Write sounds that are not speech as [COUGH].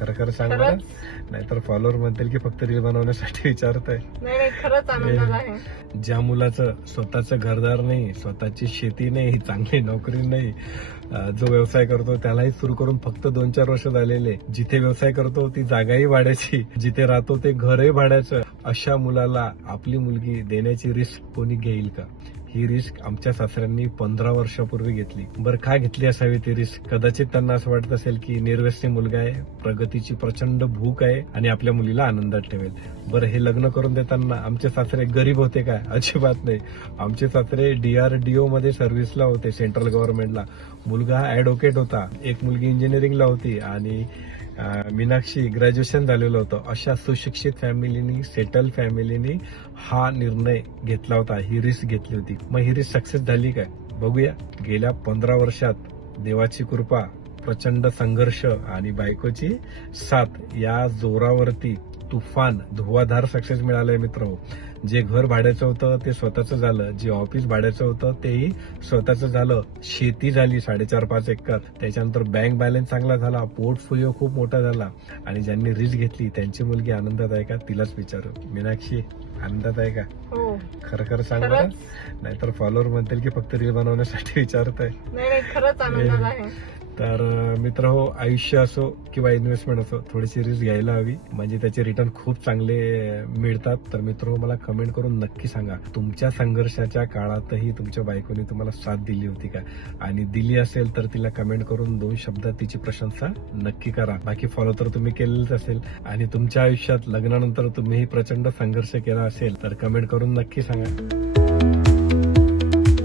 खरं खरं सांग बरं नाहीतर फॉलोअर म्हणतील की फक्त रील बनवण्यासाठी विचारत आहे. ज्या मुलाचं स्वतःचं घरदार नाही स्वतःची शेती नाही चांगली नोकरी नाही जो व्यवसाय करतो त्यालाही सुरू करून फक्त दोन चार वर्ष झालेले. जिथे व्यवसाय करतो ती जागाही भाड्याची. जिथे राहतो ते घरही भाड्याचं. अशा मुलाला आपली मुलगी देण्याची रिस्क कोणी घेईल का? ही रिस्क आमच्या सासऱ्यांनी पंधरा वर्षापूर्वी घेतली. बरं का घेतली असावी ती रिस्क? कदाचित त्यांना असं वाटत असेल की निर्व्यसनी मुलगा आहे प्रगतीची प्रचंड भूक आहे आणि आपल्या मुलीला आनंदात ठेवेल. बरं हे लग्न करून देताना आमचे सासरे गरीब होते काय [LAUGHS] अजिबात नाही. आमचे सासरे डीआरडीओ मध्ये सर्व्हिसला होते सेंट्रल गव्हर्नमेंटला मुलगा ऍडव्होकेट होता एक मुलगी इंजिनिअरिंगला होती आणि मीनाक्षी ग्रॅज्युएशन झालेलं होतं. अशा सुशिक्षित फॅमिलीनी सेटल फॅमिलीनी हा निर्णय घेतला होता ही रिस्क घेतली होती. मग ही रिस्क सक्सेस झाली काय? बघूया. गेल्या पंधरा वर्षात देवाची कृपा प्रचंड संघर्ष आणि बायकोची साथ या जोरावरती तुफान धुवाधार सक्सेस मिळालंय मित्र. जे घर भाड्याचं होतं ते स्वतःचं झालं. जे ऑफिस भाड्याचं होतं तेही स्वतःचं झालं. शेती झाली साडेचार पाच एकर. त्याच्यानंतर बँक बॅलन्स चांगला झाला. पोर्टफोलिओ खूप मोठा झाला. आणि ज्यांनी रिस्क घेतली त्यांची मुलगी आनंदात आहे का? तिलाच विचारू. मीनाक्षी आनंदात आहे का? हो. खरं खरं सांग बरं. नाहीतर फॉलोअर म्हणतील की फक्त रील बनवण्यासाठी विचारत आहे नाही नाही खरंच आनंदात आहे. तर मित्र हो आयुष्य असो किंवा इन्व्हेस्टमेंट असो थोडीशी रिस्क घ्यायला हवी. म्हणजे त्याचे रिटर्न खूप चांगले मिळतात. तर मित्र हो मला कमेंट करून नक्की सांगा. तुमच्या संघर्षाच्या काळातही तुमच्या बायकोने तुम्हाला साथ दिली होती का? आणि दिली असेल तर तिला कमेंट करून दोन शब्दात तिची प्रशंसा नक्की करा. बाकी फॉलो तर तुम्ही केलेलंच असेल. आणि तुमच्या आयुष्यात लग्नानंतर तुम्हीही प्रचंड संघर्ष केला असेल तर कमेंट करून नक्की सांगा.